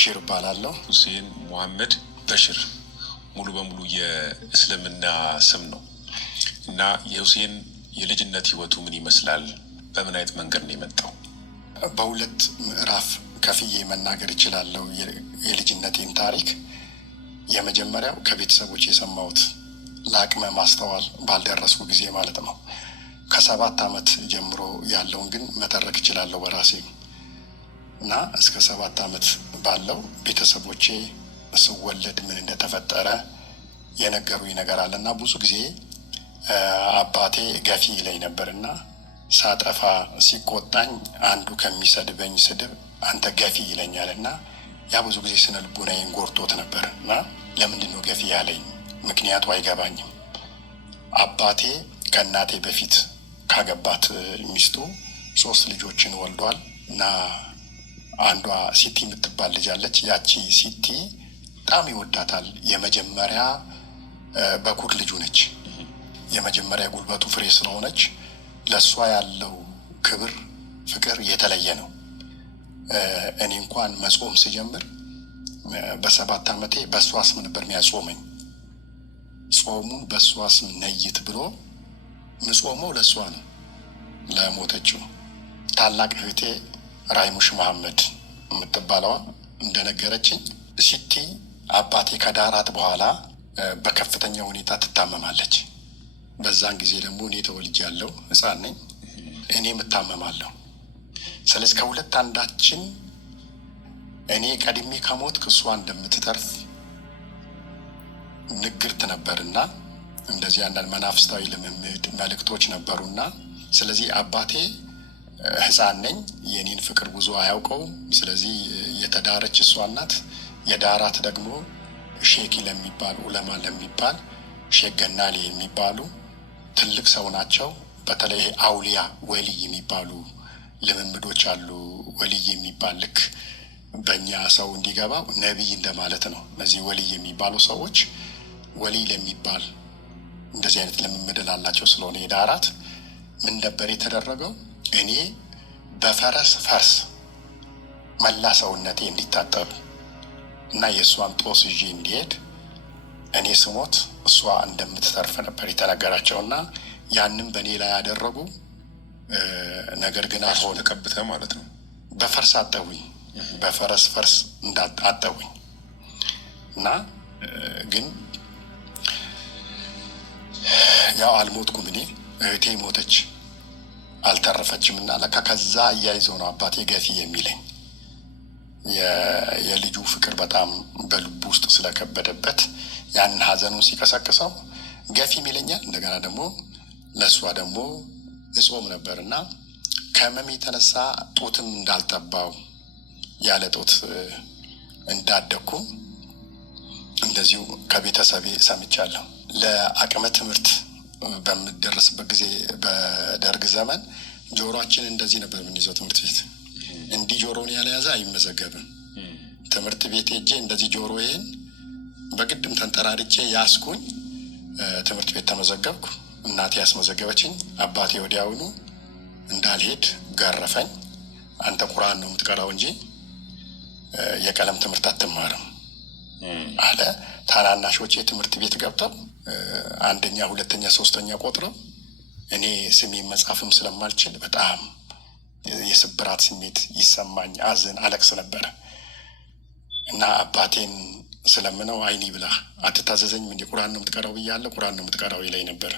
በሽር እባላለሁ። ሁሴን ሙሐመድ በሽር ሙሉ በሙሉ የእስልምና ስም ነው እና የሁሴን የልጅነት ህይወቱ ምን ይመስላል? በምን አይነት መንገድ ነው የመጣው? በሁለት ምዕራፍ ከፍዬ መናገር እችላለሁ የልጅነቴን ታሪክ። የመጀመሪያው ከቤተሰቦች የሰማሁት ለአቅመ ማስተዋል ባልደረስኩ ጊዜ ማለት ነው። ከ7 ዓመት ጀምሮ ያለውን ግን መተረክ እችላለሁ በራሴ እና እስከ 7 ዓመት ባለው ቤተሰቦቼ ስወለድ ምን እንደተፈጠረ የነገሩኝ ነገር አለ እና ብዙ ጊዜ አባቴ ገፊ ይለኝ ነበርና ሳጠፋ ሲቆጣኝ አንዱ ከሚሰድበኝ ስድብ አንተ ገፊ ይለኛል እና ያ ብዙ ጊዜ ስነ ልቦናዬን ጎርቶት ነበር እና ለምንድን ነው ገፊ ያለኝ? ምክንያቱ አይገባኝም። አባቴ ከእናቴ በፊት ካገባት ሚስቱ 3 ልጆችን ወልዷል እና አንዷ ሲቲ የምትባል ልጅ አለች። ያቺ ሲቲ በጣም ይወዳታል። የመጀመሪያ በኩር ልጁ ነች። የመጀመሪያ ጉልበቱ ፍሬ ስለሆነች ለእሷ ያለው ክብር፣ ፍቅር የተለየ ነው። እኔ እንኳን መጾም ስጀምር በ7 ዓመቴ በእሷ ስም ነበር የሚያጾመኝ። ጾሙን በእሷ ስም ነይት ብሎ ምጾመው ለእሷ ነው፣ ለሞተችው። ታላቅ እህቴ ራይሙሽ መሐመድ የምትባለዋ እንደነገረችኝ ሲቲ አባቴ ከዳራት በኋላ በከፍተኛ ሁኔታ ትታመማለች። በዛን ጊዜ ደግሞ እኔ ተወልጃለሁ፣ ሕፃን ነኝ። እኔም እታመማለሁ። ስለዚህ ከሁለት አንዳችን እኔ ቀድሜ ከሞትኩ እሷ እንደምትተርፍ ንግርት ነበርና እንደዚህ አንዳንድ መናፍስታዊ ልምምድ መልእክቶች ነበሩና ስለዚህ አባቴ ሕፃን ነኝ፣ የኔን ፍቅር ብዙ አያውቀውም። ስለዚህ የተዳረች እሷ ናት። የዳራት ደግሞ ሼኪ ለሚባል ኡለማ ለሚባል ሼክ ገናሌ የሚባሉ ትልቅ ሰው ናቸው። በተለይ አውሊያ ወልይ የሚባሉ ልምምዶች አሉ። ወልይ የሚባል ልክ በእኛ ሰው እንዲገባው ነቢይ እንደማለት ነው። እነዚህ ወልይ የሚባሉ ሰዎች ወልይ ለሚባል እንደዚህ አይነት ልምምድ ላላቸው ስለሆነ የዳራት ምን ነበር የተደረገው? እኔ በፈረስ ፈርስ መላ ሰውነቴ እንዲታጠብ እና የእሷን ጦስ ይዤ እንዲሄድ እኔ ስሞት እሷ እንደምትተርፍ ነበር የተነገራቸውና ያንም በእኔ ላይ ያደረጉ። ነገር ግን አሁን ተቀብተ ማለት ነው። በፈርስ አጠቡኝ፣ በፈረስ ፈርስ አጠቡኝ እና ግን ያው አልሞትኩም። እኔ እህቴ ሞተች፣ አልተረፈችም እና ለካ ከዛ እያይዘው ነው አባቴ ገፊ የሚለኝ። የልጁ ፍቅር በጣም በልቡ ውስጥ ስለከበደበት ያንን ሀዘኑን ሲቀሰቅሰው ገፊም ይለኛል። እንደገና ደግሞ ለእሷ ደግሞ እጾም ነበር እና ከህመም የተነሳ ጡትም እንዳልጠባው ያለ ጡት እንዳደግኩ እንደዚሁ ከቤተሰቤ ሰምቻለሁ። ለአቅመ ትምህርት በምደረስበት ጊዜ በደርግ ዘመን ጆሮአችን እንደዚህ ነበር የምንይዘው። ትምህርት ቤት እንዲህ ጆሮን ያልያዘ አይመዘገብም። ትምህርት ቤት ሄጄ እንደዚህ ጆሮዬን በግድም ተንጠራርቼ ያስኩኝ። ትምህርት ቤት ተመዘገብኩ። እናቴ ያስመዘገበችኝ። አባቴ ወዲያውኑ እንዳልሄድ ገረፈኝ። አንተ ቁርአን ነው የምትቀራው እንጂ የቀለም ትምህርት አትማርም አለ። ታናናሾቼ ትምህርት ቤት ገብተው 1ኛ፣ 2ኛ፣ 3ኛ ቆጥረው እኔ ስሜን መጻፍም ስለማልችል በጣም የስብራት ስሜት ይሰማኝ፣ አዝን፣ አለቅስ ነበረ እና አባቴን ስለምነው አይኒ ብላ አትታዘዘኝም እንደ ቁርአን ነው የምትቀራው ብያለሁ፣ ቁርአን ነው የምትቀራው ይለኝ ነበር።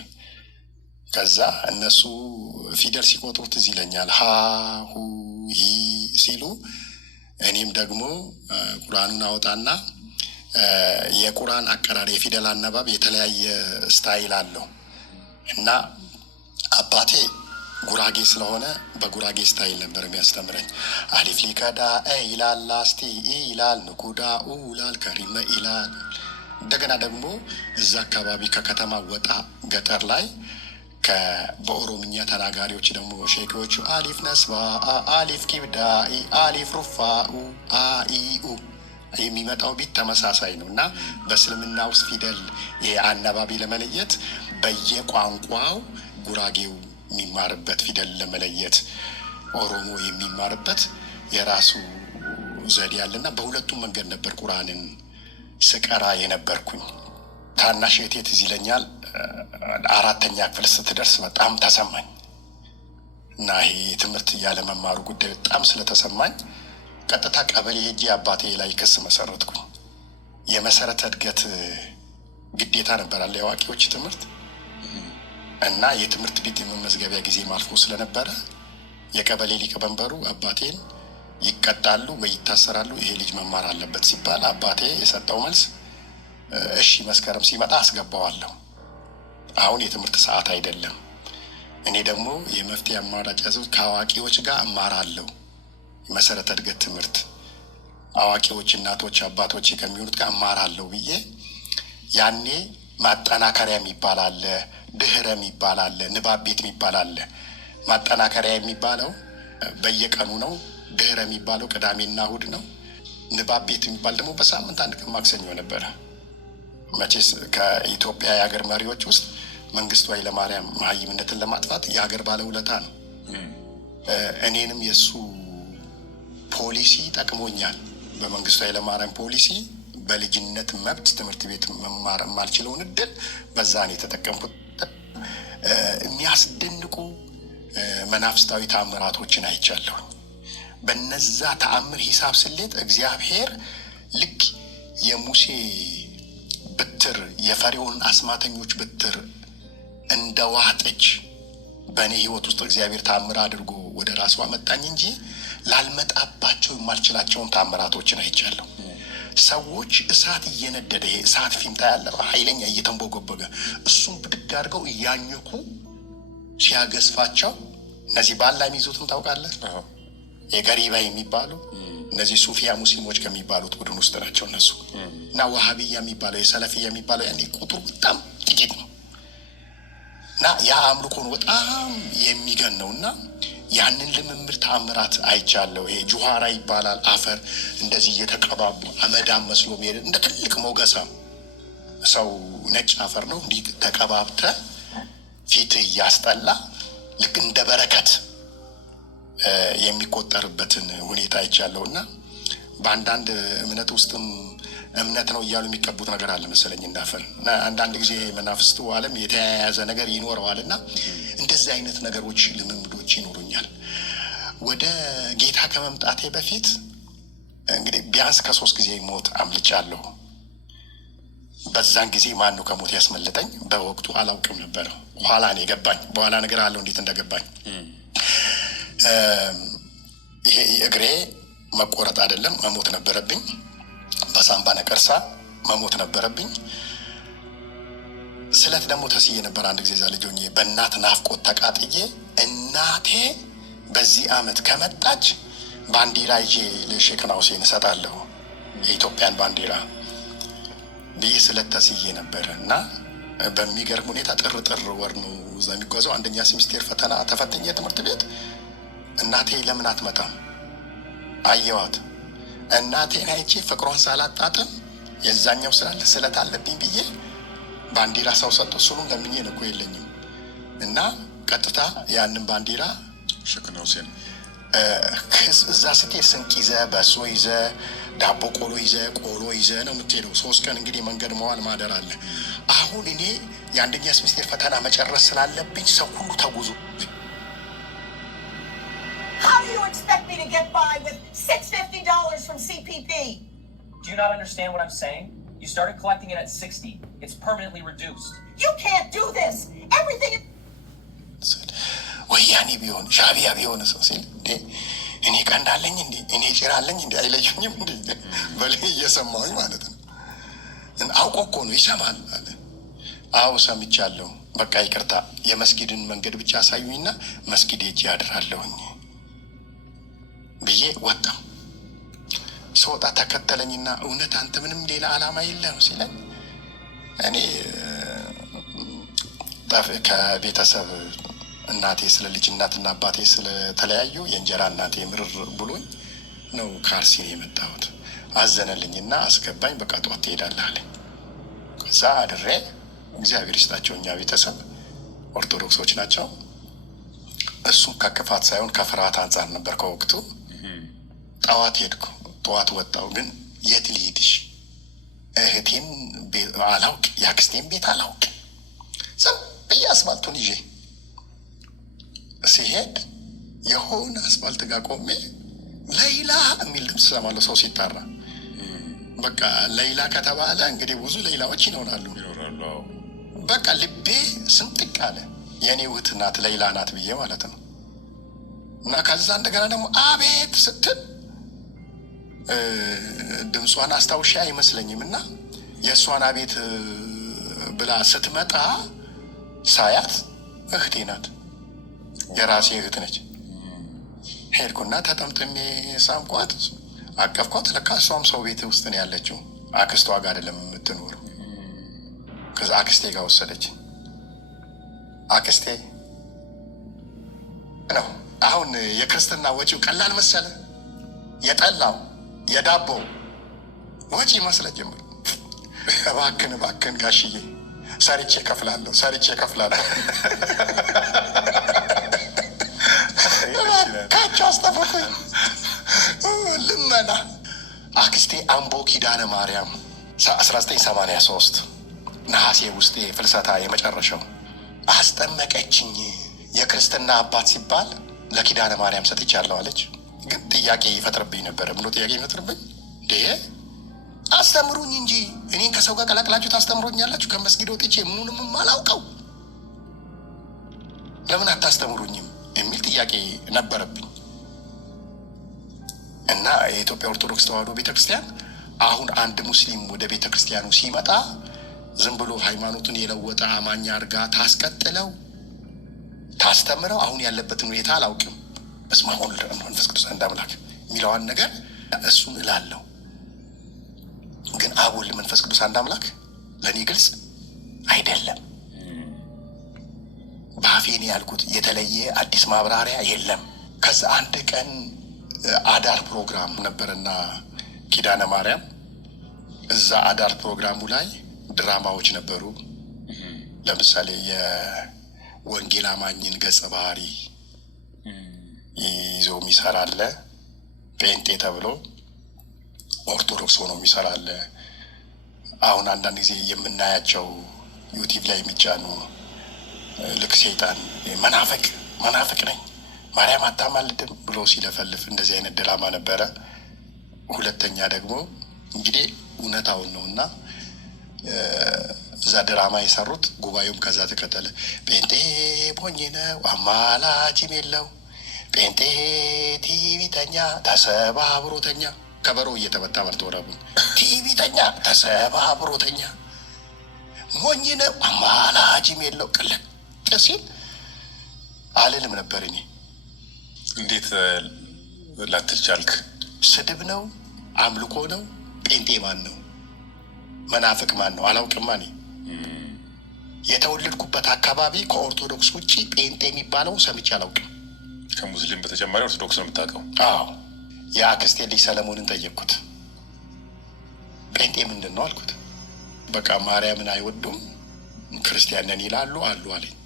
ከዛ እነሱ ፊደል ሲቆጥሩ ትዝ ይለኛል፣ ሀ ሁ ሂ ሲሉ እኔም ደግሞ ቁርአኑን አወጣና የቁርአን አቀራር የፊደል አነባብ የተለያየ ስታይል አለው እና አባቴ ጉራጌ ስለሆነ በጉራጌ ስታይል ነበር የሚያስተምረኝ። አሊፍ ሊከዳ ይላል፣ ላስቲ ይላል፣ ንኩዳ ይላል፣ ከሪመ ይላል። እንደገና ደግሞ እዛ አካባቢ ከከተማ ወጣ ገጠር ላይ በኦሮምኛ ተናጋሪዎች ደግሞ ሼኪዎቹ አሊፍ ነስባ፣ አሊፍ ኪብዳ፣ አሊፍ ሩፋኡ፣ አኢኡ የሚመጣው ቢት ተመሳሳይ ነው እና በእስልምና ውስጥ ፊደል አነባቢ ለመለየት በየቋንቋው ጉራጌው የሚማርበት ፊደል ለመለየት ኦሮሞ የሚማርበት የራሱ ዘዴ ያለና በሁለቱም መንገድ ነበር ቁርአንን ስቀራ የነበርኩኝ። ታናሽ እህቴ ትዝ ይለኛል 4ኛ ክፍል ስትደርስ በጣም ተሰማኝ እና ይሄ ትምህርት ያለ መማሩ ጉዳይ በጣም ስለተሰማኝ ቀጥታ ቀበሌ ሄጄ አባቴ ላይ ክስ መሰረትኩኝ። የመሰረተ እድገት ግዴታ ነበር አለ የአዋቂዎች ትምህርት እና የትምህርት ቤት የመመዝገቢያ ጊዜ ማልፎ ስለነበረ የቀበሌ ሊቀመንበሩ አባቴን ይቀጣሉ ወይ ይታሰራሉ፣ ይሄ ልጅ መማር አለበት ሲባል አባቴ የሰጠው መልስ እሺ መስከረም ሲመጣ አስገባዋለሁ፣ አሁን የትምህርት ሰዓት አይደለም፣ እኔ ደግሞ የመፍትሄ አማራጭ ያዘው ከአዋቂዎች ጋር እማራለሁ፣ የመሰረተ እድገት ትምህርት አዋቂዎች እናቶች አባቶች ከሚሆኑት ጋር እማራለሁ ብዬ ያኔ ማጠናከሪያ የሚባል አለ፣ ድህረ የሚባል አለ፣ ንባብ ቤት የሚባል አለ። ማጠናከሪያ የሚባለው በየቀኑ ነው። ድህረ የሚባለው ቅዳሜና እሁድ ነው። ንባብ ቤት የሚባል ደግሞ በሳምንት አንድ ቀን ማክሰኞ ነበረ። መቼስ ከኢትዮጵያ የሀገር መሪዎች ውስጥ መንግስቱ ኃይለማርያም መሀይምነትን ለማጥፋት የሀገር ባለውለታ ነው። እኔንም የእሱ ፖሊሲ ጠቅሞኛል። በመንግስቱ ኃይለማርያም ፖሊሲ በልጅነት መብት ትምህርት ቤት መማር የማልችለውን እድል በዛ ነው የተጠቀምኩት። የሚያስደንቁ መናፍስታዊ ተአምራቶችን አይቻለሁ። በነዛ ተአምር ሂሳብ ስሌት እግዚአብሔር ልክ የሙሴ ብትር የፈርዖን አስማተኞች ብትር እንደ ዋጠች በእኔ ህይወት ውስጥ እግዚአብሔር ተአምር አድርጎ ወደ ራሱ አመጣኝ እንጂ ላልመጣባቸው የማልችላቸውን ተአምራቶችን አይቻለሁ። ሰዎች እሳት እየነደደ ይሄ እሳት ፊምታ ያለ ኃይለኛ እየተንቦገቦገ እሱም ብድግ አድርገው እያኘኩ ሲያገዝፋቸው እነዚህ ባላ የሚይዙትን ታውቃለህ? የገሪባ የሚባሉ እነዚህ ሱፊያ ሙስሊሞች ከሚባሉት ቡድን ውስጥ ናቸው እነሱ እና ዋሃቢያ የሚባለው የሰለፊያ የሚባለው ያኔ ቁጥሩ በጣም ጥቂት ነው እና ያ አምልኮን በጣም የሚገን ነው እና ያንን ልምምድ ተአምራት አይቻለሁ። ይሄ ጁሃራ ይባላል። አፈር እንደዚህ እየተቀባቡ አመዳም መስሎ ሄደ እንደ ትልቅ ሞገሳም ሰው ነጭ አፈር ነው እንዲህ ተቀባብተ ፊት እያስጠላ ልክ እንደ በረከት የሚቆጠርበትን ሁኔታ አይቻለሁ እና በአንዳንድ እምነት ውስጥም እምነት ነው እያሉ የሚቀቡት ነገር አለ መሰለኝ እንዳፈር እና አንዳንድ ጊዜ መናፍስቱ ዓለም የተያያዘ ነገር ይኖረዋል እና እንደዚህ አይነት ነገሮች ልምምዶች ይኖሩኛል። ወደ ጌታ ከመምጣቴ በፊት እንግዲህ ቢያንስ ከ3 ጊዜ ሞት አምልጫለሁ። በዛን ጊዜ ማን ነው ከሞት ያስመለጠኝ? በወቅቱ አላውቅም ነበር። ኋላ ነው የገባኝ። በኋላ ነገር አለው እንዴት እንደገባኝ። ይሄ እግሬ መቆረጥ አይደለም መሞት ነበረብኝ። በሳምባ ነቀርሳ መሞት ነበረብኝ። ስለት ደግሞ ተስዬ ነበር አንድ ጊዜ እዛ ልጅ ሆኜ በእናት ናፍቆት ተቃጥዬ እናቴ በዚህ አመት ከመጣች ባንዲራ ይዤ ለሼክና ሁሴን እሰጣለሁ የኢትዮጵያን ባንዲራ ብዬ ስለት ተስዬ ነበር እና በሚገርም ሁኔታ ጥር ወር ነው እዛ የሚጓዘው 1ኛ ሴሚስቴር ፈተና ተፈትኜ ትምህርት ቤት እናቴ ለምን አትመጣም አየዋት። እናቴን አይቼ ፍቅሯን ሳላጣጥም የዛኛው ስላለ ስለት አለብኝ ብዬ ባንዲራ ሰው ሰጥቶ እሱንም ለምኜ ነው እኮ የለኝም እና ቀጥታ ያንን ባንዲራ ሼክና ሁሴን እዛ ስትሄድ ስንቅ ይዘህ በሶ ይዘህ ዳቦ ቆሎ ይዘህ ነው የምትሄደው። 3 ቀን እንግዲህ መንገድ መዋል ማደር አለ። አሁን እኔ የ1ኛ ሴሚስቴር ፈተና መጨረስ ስላለብኝ ሰው ሁሉ ተጉዞ How do you expect me to get by with $650 from CPP? Do you not understand what I'm saying? You started collecting it at 60. It's permanently reduced. You can't do this. Everything ወያኔ ቢሆን ሻቢያ ቢሆን ሰው ሲል እኔ ቀንዳለኝ እንዴ እኔ ጭራለኝ እንዴ አይለዩኝም እንዴ በላይ እየሰማሁኝ ማለት ነው። አውቆ እኮ ነው ይሰማል አለ። አዎ ሰምቻለሁ፣ በቃ ይቅርታ የመስጊድን መንገድ ብቻ አሳዩኝና መስጊድ ሄጄ አድራለሁኝ ብዬ ወጣሁ። ስወጣ ተከተለኝና እውነት አንተ ምንም ሌላ ዓላማ የለህም ሲለኝ እኔ ከቤተሰብ እናቴ ስለ ልጅ እናትና አባቴ ስለተለያዩ የእንጀራ እናቴ ምርር ብሎኝ ነው ከአርሲ የመጣሁት። አዘነልኝና አስገባኝ። በቃ ጠዋት ትሄዳለህ አለኝ። ከዛ አድሬ እግዚአብሔር ይስጣቸው እኛ ቤተሰብ ኦርቶዶክሶች ናቸው። እሱም ከክፋት ሳይሆን ከፍርሃት አንጻር ነበር ከወቅቱ። ጠዋት ሄድኩ። ጠዋት ወጣው። ግን የት ልሂድሽ? እህቴን አላውቅ፣ የአክስቴን ቤት አላውቅ። ዝም ብዬ አስፋልቱን ይዤ ሲሄድ የሆነ አስፋልት ጋር ቆሜ ሌይላ የሚል ድምፅ ሰማለሁ፣ ሰው ሲጣራ። በቃ ሌይላ ከተባለ እንግዲህ ብዙ ሌይላዎች ይኖራሉ። በቃ ልቤ ስንጥቅ አለ። የእኔ እህት ናት ሌይላ ናት ብዬ ማለት ነው። እና ከዛ እንደገና ደግሞ አቤት ስትል ድምጿን አስታውሻ አይመስለኝም። እና የእሷን አቤት ብላ ስትመጣ ሳያት እህቴ ናት፣ የራሴ እህት ነች። ሄድኩና ተጠምጥሜ ሳምኳት፣ አቀፍኳት። ለካ እሷም ሰው ቤት ውስጥ ነው ያለችው፣ አክስቷ ጋር አይደለም የምትኖረው። ከዛ አክስቴ ጋር ወሰደች። አክስቴ ነው አሁን የክርስትና ወጪው ቀላል መሰለ። የጠላው የዳቦው ወጪ መስለ ጀምር። እባክን ጋሽዬ ሰርቼ ከፍላለሁ። ካቸው አስጠፈኩኝ። ልመና አክስቴ አምቦ ኪዳነ ማርያም 1983 ነሐሴ ውስጥ ፍልሰታ የመጨረሻው አስጠመቀችኝ። የክርስትና አባት ሲባል ለኪዳነ ማርያም ሰጥቻለሁ አለች። ግን ጥያቄ ይፈጥርብኝ ነበር። ምሎ ጥያቄ ይፈጥርብኝ እንዴ? አስተምሩኝ እንጂ እኔን ከሰው ጋር ቀላቅላችሁ ታስተምሩኛላችሁ? ከመስጊድ ወጥቼ ምኑንም አላውቀው ለምን አታስተምሩኝም የሚል ጥያቄ ነበረብኝ። እና የኢትዮጵያ ኦርቶዶክስ ተዋሕዶ ቤተክርስቲያን አሁን አንድ ሙስሊም ወደ ቤተክርስቲያኑ ሲመጣ ዝም ብሎ ሃይማኖቱን የለወጠ አማኛ አድርጋ ታስቀጥለው ታስተምረው። አሁን ያለበትን ሁኔታ አላውቅም። በስመ አብ ወወልድ ወመንፈስ ቅዱስ አንድ አምላክ የሚለዋን ነገር እሱን እላለሁ። ግን አብ ወልድ መንፈስ ቅዱስ አንድ አምላክ ለእኔ ግልጽ አይደለም። በአፌን ያልኩት የተለየ አዲስ ማብራሪያ የለም። ከዛ አንድ ቀን አዳር ፕሮግራም ነበርና ኪዳነ ማርያም፣ እዛ አዳር ፕሮግራሙ ላይ ድራማዎች ነበሩ። ለምሳሌ የወንጌል አማኝን ገጸ ባህሪ ይዞ የሚሰራለ፣ ጴንጤ ተብሎ ኦርቶዶክስ ሆኖ የሚሰራለ። አሁን አንዳንድ ጊዜ የምናያቸው ዩቲዩብ ላይ የሚጫኑ ልክ ሴጣን መናፍቅ ነኝ ማርያም አታማልድም ብሎ ሲለፈልፍ እንደዚህ አይነት ድራማ ነበረ። ሁለተኛ ደግሞ እንግዲህ እውነታውን ነው እና እዛ ድራማ የሰሩት ጉባኤውም ከዛ ተከተለ። ጴንጤ ሞኝ ነው አማላጅም የለው፣ ጴንጤ ቲቪተኛ ተሰባብሮተኛ፣ ከበሮ እየተመታ ባልተወረቡን ቲቪተኛ ተሰባብሮተኛ፣ ሞኝ ነው አማላጅም የለው ቅልጥ ሲል አልልም ነበር እኔ። እንዴት ላትል ቻልክ? ስድብ ነው? አምልኮ ነው? ጴንጤ ማን ነው? መናፍቅ ማን ነው? አላውቅማ። እኔ የተወለድኩበት አካባቢ ከኦርቶዶክስ ውጭ ጴንጤ የሚባለው ሰምቼ አላውቅም። ከሙስሊም በተጨማሪ ኦርቶዶክስ ነው የምታውቀው? አዎ። የአክስቴ ልጅ ሰለሞንን ጠየቅኩት። ጴንጤ ምንድን ነው አልኩት። በቃ ማርያምን አይወዱም ክርስቲያን ነን ይላሉ አሉ አለኝ።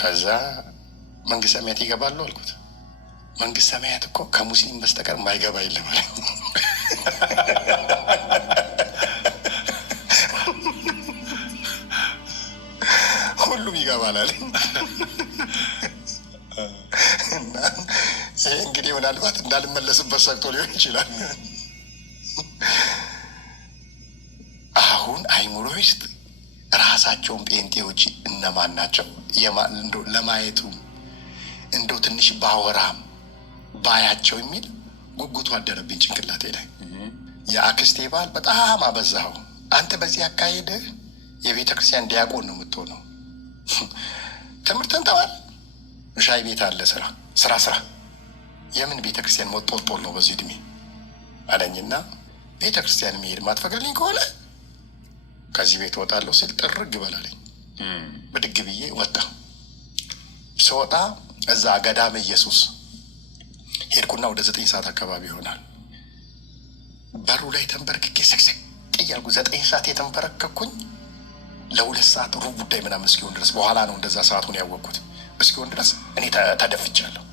ከዛ መንግስት ሰማያት ይገባሉ አልኩት። መንግስት ሰማያት እኮ ከሙስሊም በስተቀር ማይገባ የለም አለኝ። ሁሉም ይገባል አለኝ። እና ይሄ እንግዲህ ምናልባት እንዳልመለስበት ሰግቶ ሊሆን ይችላል። አሁን አይምሮ ውስጥ ራሳቸውን ጴንጤዎች እነማን ናቸው ለማየቱ እንደው ትንሽ ባወራም ባያቸው የሚል ጉጉቱ አደረብኝ ጭንቅላቴ ላይ። የአክስቴ ባል በጣም አበዛኸው አንተ፣ በዚህ አካሄድህ የቤተ ክርስቲያን ዲያቆን ነው የምትሆነው። ትምህርትን ተማር፣ ሻይ ቤት አለ፣ ስራ። የምን ቤተ ክርስቲያን ሞጦልጦል ነው በዚህ እድሜ አለኝና ቤተ ክርስቲያን መሄድ ማትፈቅድልኝ ከሆነ ከዚህ ቤት ወጣለሁ ሲል ጥርግ በላለኝ። ብድግ ብዬ ወጣ። ስወጣ እዛ ገዳመ ኢየሱስ ሄድኩና ወደ 9 ሰዓት አካባቢ ይሆናል በሩ ላይ ተንበርክኬ ስቅስቅ እያልኩ 9 ሰዓት የተንበረከኩኝ ለ2 ሰዓት ሩብ ጉዳይ ምናምን እስኪሆን ድረስ፣ በኋላ ነው እንደዛ ሰዓቱን ያወቅኩት፣ እስኪሆን ድረስ እኔ ተደፍቻለሁ።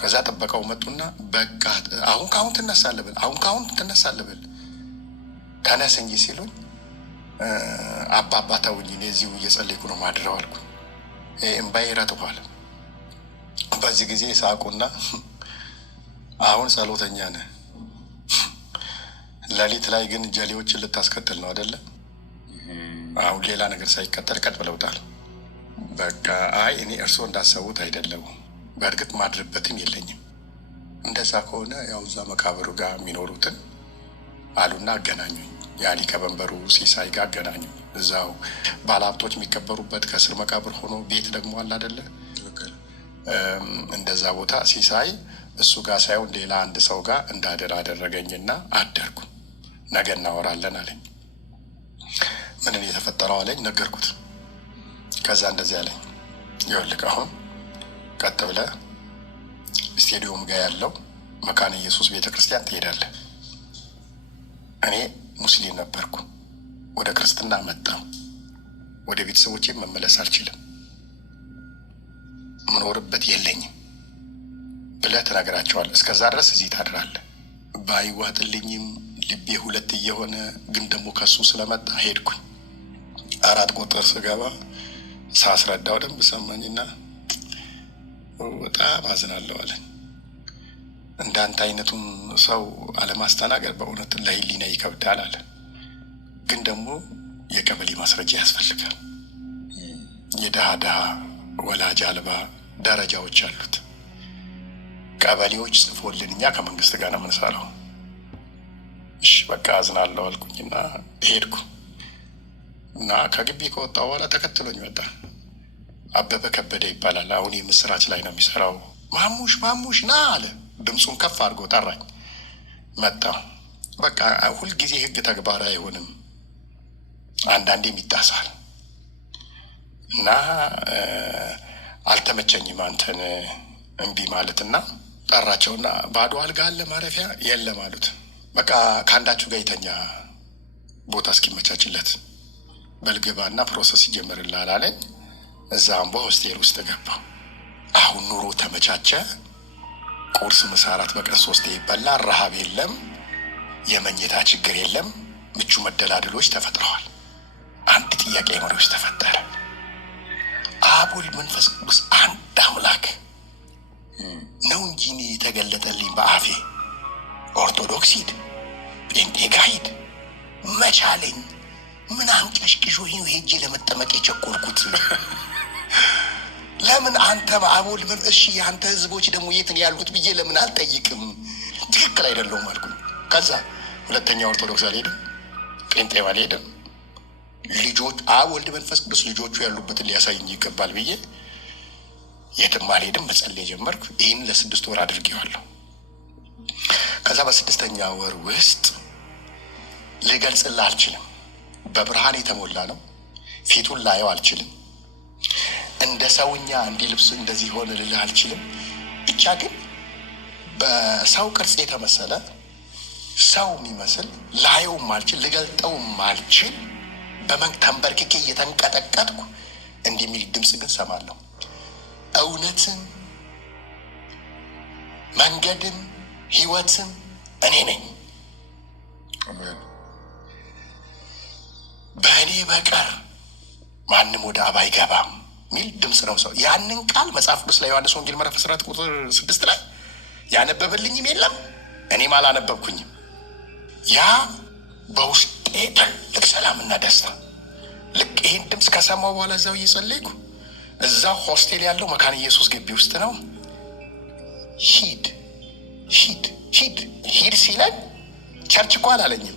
ከዛ ጥበቃው መጡና በቃ አሁን ካሁን ትነሳለህ ብል ተነስ እንጂ ሲሉኝ አባባ ተውኝ፣ እኔ እዚሁ እየጸለይኩ ነው ማድረው አልኩ። እምባዬ ረጥቧል። በዚህ ጊዜ ሳቁና አሁን ጸሎተኛ ነህ፣ ሌሊት ላይ ግን ጀሌዎችን ልታስከትል ነው አይደለ? አሁን ሌላ ነገር ሳይከተል ቀጥ ብለውታል። በቃ አይ እኔ እርስዎ እንዳሰቡት አይደለም፣ በእርግጥ ማድርበትም የለኝም። እንደዛ ከሆነ ያው እዛ መቃብሩ ጋር የሚኖሩትን አሉና አገናኙኝ። ያ ሊቀመንበሩ ሲሳይ ጋር አገናኙኝ። እዛው ባለሀብቶች የሚከበሩበት ከስር መቃብር ሆኖ ቤት ደግሞ አለ አይደለ? እንደዛ ቦታ ሲሳይ እሱ ጋር ሳይሆን ሌላ አንድ ሰው ጋር እንዳደር አደረገኝና አደርኩ። ነገ እናወራለን አለኝ። ምንን የተፈጠረው አለኝ። ነገርኩት። ከዛ እንደዚህ አለኝ፣ ይኸውልህ አሁን ቀጥ ብለህ ስቴዲዮም ጋር ያለው መካነ ኢየሱስ ቤተክርስቲያን ትሄዳለህ። እኔ ሙስሊም ነበርኩ፣ ወደ ክርስትና መጣሁ። ወደ ቤተሰቦቼ መመለስ አልችልም፣ ምኖርበት የለኝም ብለህ ትነግራቸዋለህ። እስከዛ ድረስ እዚህ ታድራለህ። ባይዋጥልኝም ልቤ ሁለት እየሆነ ግን ደግሞ ከሱ ስለመጣ ሄድኩኝ። 4 ቁጥር ስገባ ሳስረዳው ደንብ ሰማኝና በጣም አዝናለሁ አለኝ። እንዳንተ አይነቱን ሰው አለማስተናገድ በእውነት ለህሊና ይከብዳል አለ። ግን ደግሞ የቀበሌ ማስረጃ ያስፈልጋል። የድሃ ወላጅ አልባ ደረጃዎች አሉት። ቀበሌዎች ጽፎልን እኛ ከመንግስት ጋር ነው የምንሰራው። እሺ በቃ አዝናለሁ አልኩኝና ሄድኩ እና ከግቢ ከወጣሁ በኋላ ተከትሎኝ መጣ። አበበ ከበደ ይባላል። አሁን የምስራች ላይ ነው የሚሰራው። ማሙሽ ና አለ። ድምፁን ከፍ አድርጎ ጠራኝ። መጣ። በቃ ሁልጊዜ ህግ ተግባራዊ አይሆንም፣ አንዳንዴም ይጣሳል እና አልተመቸኝም አንተን እምቢ ማለትና ጠራቸውና ባዶ አልጋ አለ ማረፊያ የለም አሉት። በቃ ከአንዳችሁ ጋር የተኛ ቦታ እስኪመቻችለት በልግባና ፕሮሰስ ይጀምርልሃል አለኝ። እዛ አምቦ ሆስቴል ውስጥ ገባሁ። አሁን ኑሮ ተመቻቸ። ቁርስ፣ ምሳ፣ እራት በቀን 3 ይበላል። ረሃብ የለም፣ የመኝታ ችግር የለም። ምቹ መደላድሎች ተፈጥረዋል። አንድ ጥያቄ አይምሮዬ ውስጥ ተፈጠረ። አብ ወልድ መንፈስ ቅዱስ አንድ አምላክ ነው እንጂ እኔ የተገለጠልኝ በአፌ ኦርቶዶክስ ሂድ፣ ጴንጤ ጋ ሂድ መቻለኝ። ምን አንቀሽቅሾ ይሄ ሄጄ ለመጠመቅ የቸኮልኩት? ለምን አንተ በአብ ወልድ መንፈስ እሺ የአንተ ህዝቦች ደግሞ የት ነው ያሉት ብዬ ለምን አልጠይቅም? ትክክል አይደለሁም አልኩኝ። ከዛ ሁለተኛ ኦርቶዶክስ አልሄድም፣ ጴንጤ አልሄድም። ልጆች አብ ወልድ መንፈስ ቅዱስ ልጆቹ ያሉበትን ሊያሳይኝ ይገባል ብዬ የትም አልሄድም። መጸለይ ጀመርኩ። ይህን ለ6 ወር አድርጌዋለሁ። ከዛ በ6ኛ ወር ውስጥ ልገልጽልህ አልችልም። በብርሃን የተሞላ ነው። ፊቱን ላየው አልችልም። እንደ ሰውኛ እንዲህ ልብስ እንደዚህ ሆነ ልልህ አልችልም። ብቻ ግን በሰው ቅርጽ የተመሰለ ሰው የሚመስል ላየውም አልችል፣ ልገልጠውም አልችል፣ ተንበርክኬ እየተንቀጠቀጥኩ እንዲህ የሚል ድምፅ ግን ሰማለሁ። እውነትም መንገድም ህይወትም እኔ ነኝ፣ በእኔ በቀር ማንም ወደ አብ አይገባም ሚል ድምፅ ነው። ሰው ያንን ቃል መጽሐፍ ቅዱስ ላይ ዮሐንስ ወንጌል ምዕራፍ 14 ቁጥር 6 ላይ ያነበበልኝም የለም፣ እኔም አላነበብኩኝም። ያ በውስጤ ትልቅ ሰላምና ደስታ። ልክ ይህን ድምፅ ከሰማው በኋላ እዛው እየጸለይኩ እዛ ሆስቴል ያለው መካነ ኢየሱስ ግቢ ውስጥ ነው። ሂድ ሲለኝ ቸርች እኮ አላለኝም።